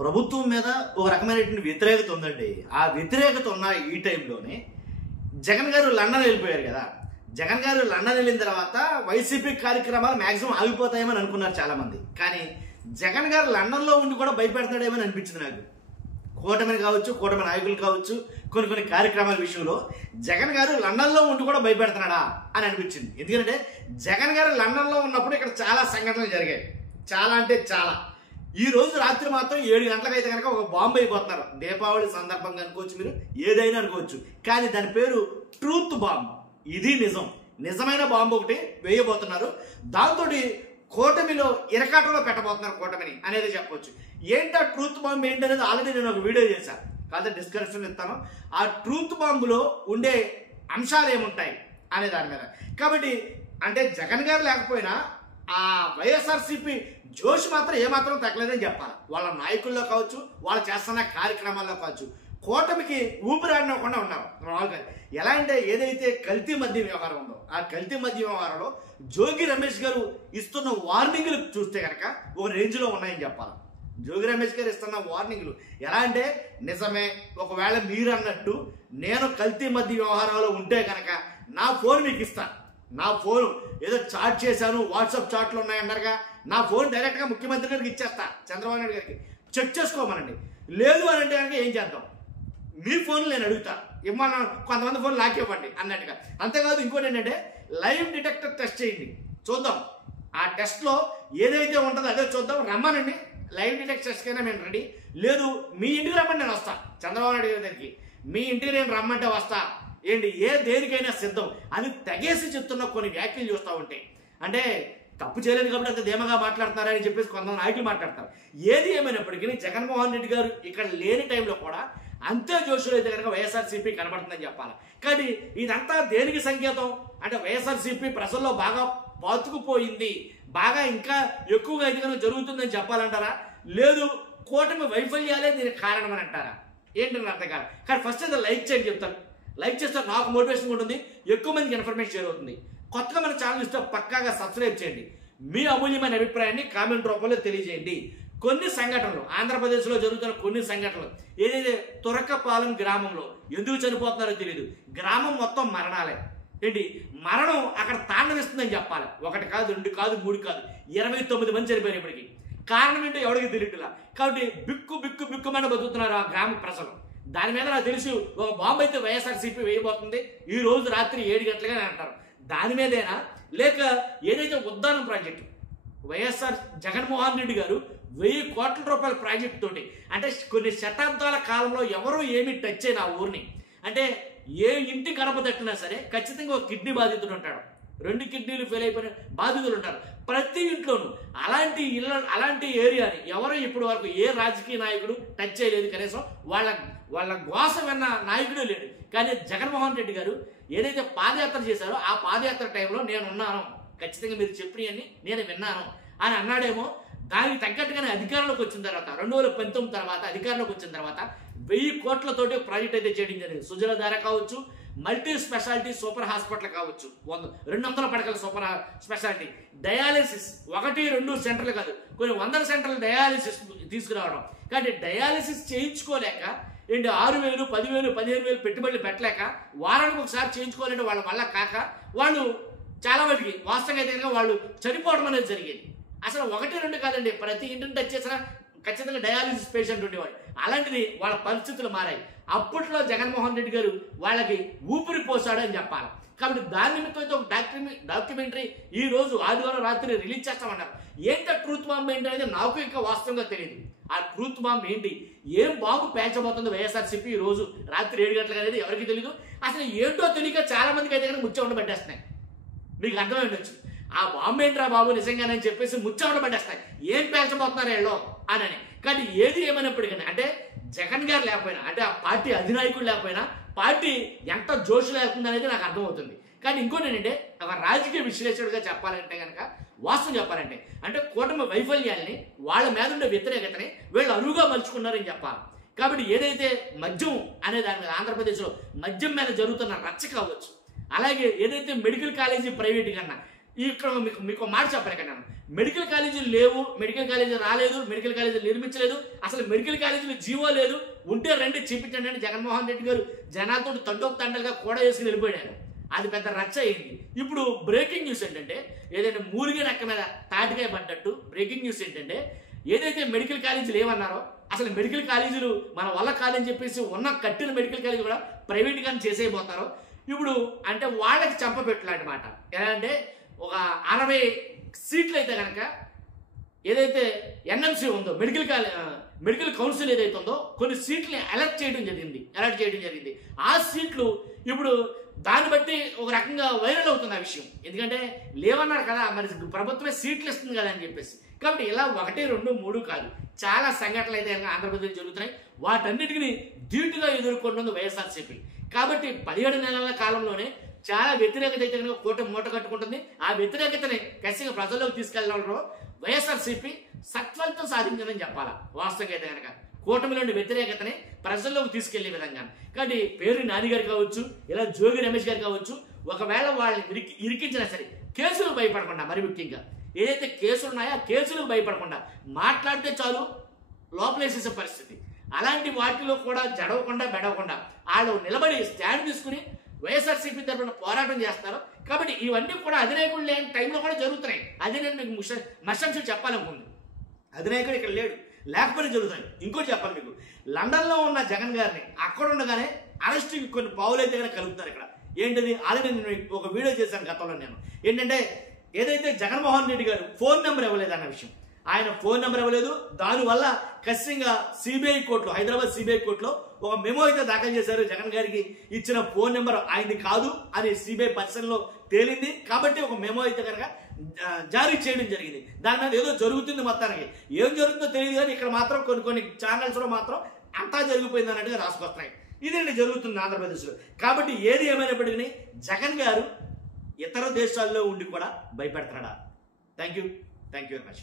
ప్రభుత్వం మీద ఒక రకమైనటువంటి వ్యతిరేకత ఉందండి. ఆ వ్యతిరేకత ఉన్న ఈ టైంలోనే జగన్ గారు లండన్ వెళ్ళిపోయారు కదా. జగన్ గారు లండన్ వెళ్ళిన తర్వాత వైసీపీ కార్యక్రమాలు మాక్సిమం ఆగిపోతాయేమని అనుకున్నారు చాలా మంది. కానీ జగన్ గారు లండన్లో ఉండి కూడా భయపెడతాడేమని అనిపించింది నాకు. కూటమిని కావచ్చు, కూటమి నాయకులు కావచ్చు, కొన్ని కార్యక్రమాల విషయంలో జగన్ గారు లండన్లో ఉండి కూడా భయపెడుతున్నాడా అని అనిపించింది. ఎందుకంటే జగన్ గారు లండన్లో ఉన్నప్పుడు ఇక్కడ చాలా సంఘటనలు జరిగాయి. చాలా అంటే చాలా. ఈ రోజు రాత్రి మాత్రం 7 గంటలకైతే కనుక ఒక బాంబు అయిపోతున్నారు. దీపావళి సందర్భంగా అనుకోవచ్చు, మీరు ఏదైనా అనుకోవచ్చు, కానీ దాని పేరు ట్రూత్ బాంబ్. ఇది నిజమైన బాంబు ఒకటి వేయబోతున్నారు. దాంతో కూటమిలో ఇరకాటంలో పెట్టబోతున్నారు కూటమిని అనేది చెప్పవచ్చు. ఏంటా ట్రూత్ బాంబ్ ఏంటనేది ఆల్రెడీ నేను ఒక వీడియో చేశాను, కాదు డిస్క్రిప్షన్ ఇస్తాను. ఆ ట్రూత్ బాంబులో ఉండే అంశాలు ఏముంటాయి అనే దాని మీద. కాబట్టి అంటే జగన్ గారు లేకపోయినా ఆ వైఎస్ఆర్సీపీ జోష్ మాత్రం ఏమాత్రం తగ్గలేదని చెప్పాలి. వాళ్ళ నాయకుల్లో కావచ్చు, వాళ్ళు చేస్తున్న కార్యక్రమాల్లో కావచ్చు, కూటమికి ఊపిరాడకుండా ఉన్నారు మామూలుగా. ఎలా అంటే ఏదైతే కల్తీ మద్యం వ్యవహారం ఉందో, ఆ కల్తీ మద్యం వ్యవహారంలో జోగి రమేష్ గారు ఇస్తున్న వార్నింగ్లు చూస్తే కనుక ఒక రేంజ్లో ఉన్నాయని చెప్పాలి. జోగి రమేష్ గారు ఇస్తున్న వార్నింగ్లు ఎలా అంటే నిజమే, ఒకవేళ మీరు అన్నట్టు నేను కల్తీ మద్య వ్యవహారంలో ఉంటే కనుక నా ఫోన్ మీకు ఇస్తాను. నా ఫోన్ ఏదో చాట్ చేశాను, వాట్సాప్ చాట్లు ఉన్నాయన్నారుగా, నా ఫోన్ డైరెక్ట్గా ముఖ్యమంత్రి గారికి ఇచ్చేస్తా, చంద్రబాబు నాయుడు గారికి చెక్ చేసుకోమనండి. లేదు అని అంటే కనుక ఏం చేద్దాం, మీ ఫోన్లు నేను అడుగుతా, ఇవ్వమన్నా కొంతమంది ఫోన్ లాక్కివ్వండి అన్నట్టుగా. అంతేకాదు ఇంకోటి ఏంటంటే లైవ్ డిటెక్టర్ టెస్ట్ చేయండి, చూద్దాం. ఆ టెస్ట్లో ఏదైతే ఉంటుందో అదే చూద్దాం, రమ్మనండి. లైవ్ డిటెక్టర్ టెస్ట్ కైనా మేము రెడీ. లేదు మీ ఇంటికి రమ్మని నేను వస్తా, చంద్రబాబు నాయుడు గారి దగ్గరికి మీ ఇంటికి నేను రమ్మంటే వస్తా, ఏంటి దేనికైనా సిద్ధం అని తెగేసి చెప్తున్న కొన్ని వ్యాఖ్యలు చూస్తూ ఉంటే అంటే తప్పు చేయలేదు కాబట్టి అంత ధీమగా మాట్లాడుతున్నారని చెప్పేసి కొంతమంది నాయకులు మాట్లాడతారు. ఏది ఏమైనప్పటికీ జగన్మోహన్ రెడ్డి గారు ఇక్కడ లేని టైంలో కూడా అంతే జోషులో అయితే కనుక వైఎస్ఆర్సీపీ కనబడుతుందని చెప్పాలి. కానీ ఇదంతా దేనికి సంకేతం అంటే వైఎస్ఆర్సీపీ ప్రజల్లో బాగా పాతుకుపోయింది, బాగా ఇంకా ఎక్కువగా అయితే కనుక జరుగుతుందని చెప్పాలంటారా, లేదు కూటమి వైఫల్యాలే దీనికి కారణం అని అంటారా, ఏంటని అర్థం కాదు. కానీ ఫస్ట్ అయితే లైక్ చేయండి చెప్తాను. లైక్ చేస్తే నాకు మోటివేషన్ ఉంటుంది, ఎక్కువ మందికి ఇన్ఫర్మేషన్ షేర్ అవుతుంది. కొత్తగా మన ఛానల్ ఇస్తే పక్కాగా సబ్స్క్రైబ్ చేయండి. మీ అమూల్యమైన అభిప్రాయాన్ని కామెంట్ రూపంలో తెలియజేయండి. కొన్ని సంఘటనలు ఆంధ్రప్రదేశ్లో జరుగుతున్న కొన్ని సంఘటనలు, ఏదైతే తురకపాలెం గ్రామంలో ఎందుకు చనిపోతున్నారో తెలియదు, గ్రామం మొత్తం మరణాలే. ఏంటి మరణం అక్కడ తాండవిస్తుందని చెప్పాలి. 1 కాదు, 2 కాదు, 3 కాదు, 29 మంది చనిపోయారు ఇప్పటికి. కారణం ఏంటో ఎవరికి తెలియట్లా. కాబట్టి బిక్కుమని బతుకుతున్నారు ఆ గ్రామ ప్రజలు. దాని మీద నాకు తెలిసి ఒక బాంబు అయితే వైఎస్ఆర్సీపీ వేయబోతుంది ఈ రోజు రాత్రి 7 గంటలుగా అంటారు. దాని మీదేనా లేక ఏదైతే ఉద్దానం ప్రాజెక్టు వైఎస్ఆర్ జగన్మోహన్ రెడ్డి గారు 1000 కోట్ల రూపాయల ప్రాజెక్ట్ తోటి అంటే కొన్ని శతాబ్దాల కాలంలో ఎవరో ఏమి టచ్ అయిన ఆ ఊరిని, అంటే ఏ ఇంటి గడప తట్టినా సరే ఖచ్చితంగా ఒక కిడ్నీ బాధితుడు ఉంటాడు, 2 కిడ్నీలు ఫెయిల్ అయిపోయిన బాధితులు ఉంటారు ప్రతి ఇంట్లోనూ. అలాంటి ఏరియాని ఎవరో ఇప్పటి వరకు ఏ రాజకీయ నాయకుడు టచ్ చేయలేదు, కనీసం వాళ్ళ గోస విన్న నాయకుడే లేడు. కానీ జగన్మోహన్ రెడ్డి గారు ఏదైతే పాదయాత్ర చేశారో ఆ పాదయాత్ర టైంలో నేను ఉన్నాను, ఖచ్చితంగా మీరు చెప్పినవన్నీ నేను విన్నాను అని అన్నాడేమో. దానికి తగ్గట్టుగానే అధికారంలోకి వచ్చిన తర్వాత 2019 తర్వాత అధికారంలోకి వచ్చిన తర్వాత 1000 కోట్లతోటి ప్రాజెక్ట్ అయితే చేయడం జరిగింది. సుజలధార కావచ్చు, మల్టీ స్పెషాలిటీ సూపర్ హాస్పిటల్ కావచ్చు, 200 పడకల సూపర్ స్పెషాలిటీ, డయాలిసిస్ 1, 2 సెంటర్లు కాదు, కొన్ని 100 సెంటర్లు డయాలిసిస్ తీసుకురావడం. కానీ డయాలిసిస్ చేయించుకోలేక ఏంటి 6,000, 10,000, 15,000 పెట్టుబడులు పెట్టలేక వారానికి ఒకసారి చేయించుకోవాలంటే వాళ్ళ వల్ల కాక వాళ్ళు చాలా వాటికి వాస్తవంగా అయితే కనుక వాళ్ళు చనిపోవడం అనేది జరిగేది. అసలు 1, 2 కాదండి, ప్రతి ఇంటిని టచ్ చేసినా ఖచ్చితంగా డయాలిసిస్ పేషెంట్ ఉండేవాడు. అలాంటిది వాళ్ళ పరిస్థితులు మారాయి. అప్పట్లో జగన్మోహన్ రెడ్డి గారు వాళ్ళకి ఊపిరి పోసాడు అని చెప్పాలి. కాబట్టి దాని నిమిత్తం ఒక డాక్యుమెంటరీ ఈ రోజు ఆదివారం రాత్రి రిలీజ్ చేస్తామన్నారు. ఏంటో ట్రూత్ బాంబ్ ఏంటి అనేది నాకు ఇంకా వాస్తవంగా తెలియదు. ఆ ట్రూత్ బాంబ్ ఏంటి, ఏం బాంబు పేల్చబోతుంది వైఎస్ఆర్సీపీ ఈ రోజు రాత్రి 7 గంటలకు అనేది ఎవరికి తెలియదు. అసలు ఏంటో తెలియక చాలా మందికి అయితే కనుక ముచ్చ ఉండబట్టేస్తున్నాయి. మీకు అర్థమై ఉండొచ్చు, ఆ బాంబు ఏంట్రా బాబు నిజంగానే చెప్పేసి ముచ్చమట పట్టేస్తాయి, ఏం పేల్చబోతున్నారు వీళ్ళు అని. కానీ ఏది ఏమైనప్పటికీ అంటే జగన్ గారు లేకపోయినా, అంటే ఆ పార్టీ అధినాయకుడు లేకపోయినా పార్టీ ఎంత జోషులో వెళ్తుంది అనేది నాకు అర్థమవుతుంది. కానీ ఇంకోటి ఏంటంటే ఒక రాజకీయ విశ్లేషకుడిగా చెప్పాలంటే కనుక వాస్తవం చెప్పాలంటే అంటే కూటమి వైఫల్యాల్ని వాళ్ళ మీద ఉండే వ్యతిరేకతని వీళ్ళు అరువుగా మలుచుకున్నారని చెప్పాలి. కాబట్టి ఏదైతే మద్యం అనే దాని మీద ఆంధ్రప్రదేశ్లో మద్యం మీద జరుగుతున్న రచ్చ కావచ్చు, అలాగే ఏదైతే మెడికల్ కాలేజీ ప్రైవేట్ కన్నా ఇక్కడ మీకు మాట చెప్పాను ఇక్కడ నేను, మెడికల్ కాలేజీలు లేవు, మెడికల్ కాలేజీలు రాలేదు, మెడికల్ కాలేజీలు నిర్మించలేదు, అసలు మెడికల్ కాలేజీలు జీవో లేదు, ఉంటే రండి చూపించండి అని జగన్మోహన్ రెడ్డి గారు జనాలతో తండోపతండలుగా కూడా వేసుకుని వెళ్ళిపోయాడు. అది పెద్ద రచ్చ అయింది. ఇప్పుడు బ్రేకింగ్ న్యూస్ ఏంటంటే, ఏదైతే మూలిగే నక్క మీద తాటికాయ పడ్డట్టు బ్రేకింగ్ న్యూస్ ఏంటంటే, ఏదైతే మెడికల్ కాలేజీలు ఏమన్నారో అసలు మెడికల్ కాలేజీలు మన వల్ల కాదని చెప్పేసి ఉన్న కట్టిన మెడికల్ కాలేజీ కూడా ప్రైవేట్గానే చేసేయబోతారో. ఇప్పుడు అంటే వాళ్ళకి చంపపెట్టలాంటి మాట. ఎలా అంటే ఒక 60 సీట్లు అయితే కనుక ఏదైతే ఎన్ఎంసీ ఉందో మెడికల్ కౌన్సిల్ ఏదైతే ఉందో కొన్ని సీట్లని అలర్ట్ చేయడం జరిగింది. ఆ సీట్లు ఇప్పుడు దాన్ని బట్టి ఒక రకంగా వైరల్ అవుతుంది ఆ విషయం. ఎందుకంటే లేవన్నారు కదా, మరి ప్రభుత్వమే సీట్లు ఇస్తుంది కదా అని చెప్పేసి. కాబట్టి ఇలా 1, 2, 3 కాదు, చాలా సంఘటనలు అయితే ఆంధ్రప్రదేశ్ జరుగుతున్నాయి. వాటన్నిటిని ధీటుగా ఎదుర్కొంటుంది వైఎస్ఆర్సీపీ. కాబట్టి 17 నెలల కాలంలోనే చాలా వ్యతిరేకత అయితే కనుక కూటమి మూట కట్టుకుంటుంది. ఆ వ్యతిరేకతని ఖచ్చితంగా ప్రజల్లోకి తీసుకెళ్లడంలో వైఎస్ఆర్సీపీ సత్ఫలితం సాధించిందని చెప్పాలా. వాస్తవంగా అయితే కనుక కూటమిలోని వ్యతిరేకతని ప్రజల్లోకి తీసుకెళ్లే విధంగా. కాబట్టి పేరు నాని గారు కావచ్చు, ఇలా జోగి రమేష్ గారు కావచ్చు, ఒకవేళ వాళ్ళని ఇరికించినా సరే కేసులకు భయపడకుండా, మరి ముఖ్యంగా ఏదైతే కేసులు ఉన్నాయో ఆ కేసులకు భయపడకుండా మాట్లాడితే చాలు లోపలేసేసే పరిస్థితి. అలాంటి వాటిలో కూడా జడవకుండా బెడవకుండా వాళ్ళు నిలబడి స్టాండ్ తీసుకుని వైఎస్ఆర్సీపీ తరఫున పోరాటం చేస్తారు. కాబట్టి ఇవన్నీ కూడా అధినాయకుడు లేని టైంలో కూడా జరుగుతున్నాయి. అది నేను మీకు మర్షంశం చెప్పాలనుకుంది. అధినాయకుడు ఇక్కడ లేడు, లేకపోతే జరుగుతాయి. ఇంకోటి చెప్పాలి మీకు, లండన్లో ఉన్న జగన్ గారిని అక్కడ ఉండగానే అరెస్ట్కి కొన్ని పావులైతే కనుక కలుగుతారు ఇక్కడ. ఏంటిది? ఆల్రెడీ నేను ఒక వీడియో చేశాను గతంలో. నేను ఏంటంటే ఏదైతే జగన్మోహన్ రెడ్డి గారు ఫోన్ నెంబర్ ఇవ్వలేదు అన్న విషయం, ఆయన ఫోన్ నెంబర్ ఇవ్వలేదు. దానివల్ల ఖచ్చితంగా సిబిఐ కోర్టులో, హైదరాబాద్ సిబిఐ కోర్టులో ఒక మెమో అయితే దాఖలు చేశారు. జగన్ గారికి ఇచ్చిన ఫోన్ నెంబర్ ఆయనది కాదు అని సిబిఐ పరిశీలనలో తేలింది. కాబట్టి ఒక మెమో అయితే కనుక జారీ చేయడం జరిగింది. దాని మీద ఏదో జరుగుతుంది. మొత్తానికి ఏం జరుగుతుందో తెలియదు కానీ ఇక్కడ మాత్రం కొన్ని ఛానల్స్ లో మాత్రం అంతా జరిగిపోయింది అన్నట్టుగా రాసుకొస్తున్నాయి. ఇదేంటి జరుగుతుంది ఆంధ్రప్రదేశ్లో. కాబట్టి ఏది ఏమైనప్పటికీ జగన్ గారు ఇతర దేశాల్లో ఉండి కూడా భయపెడతాడా? Thank you very much.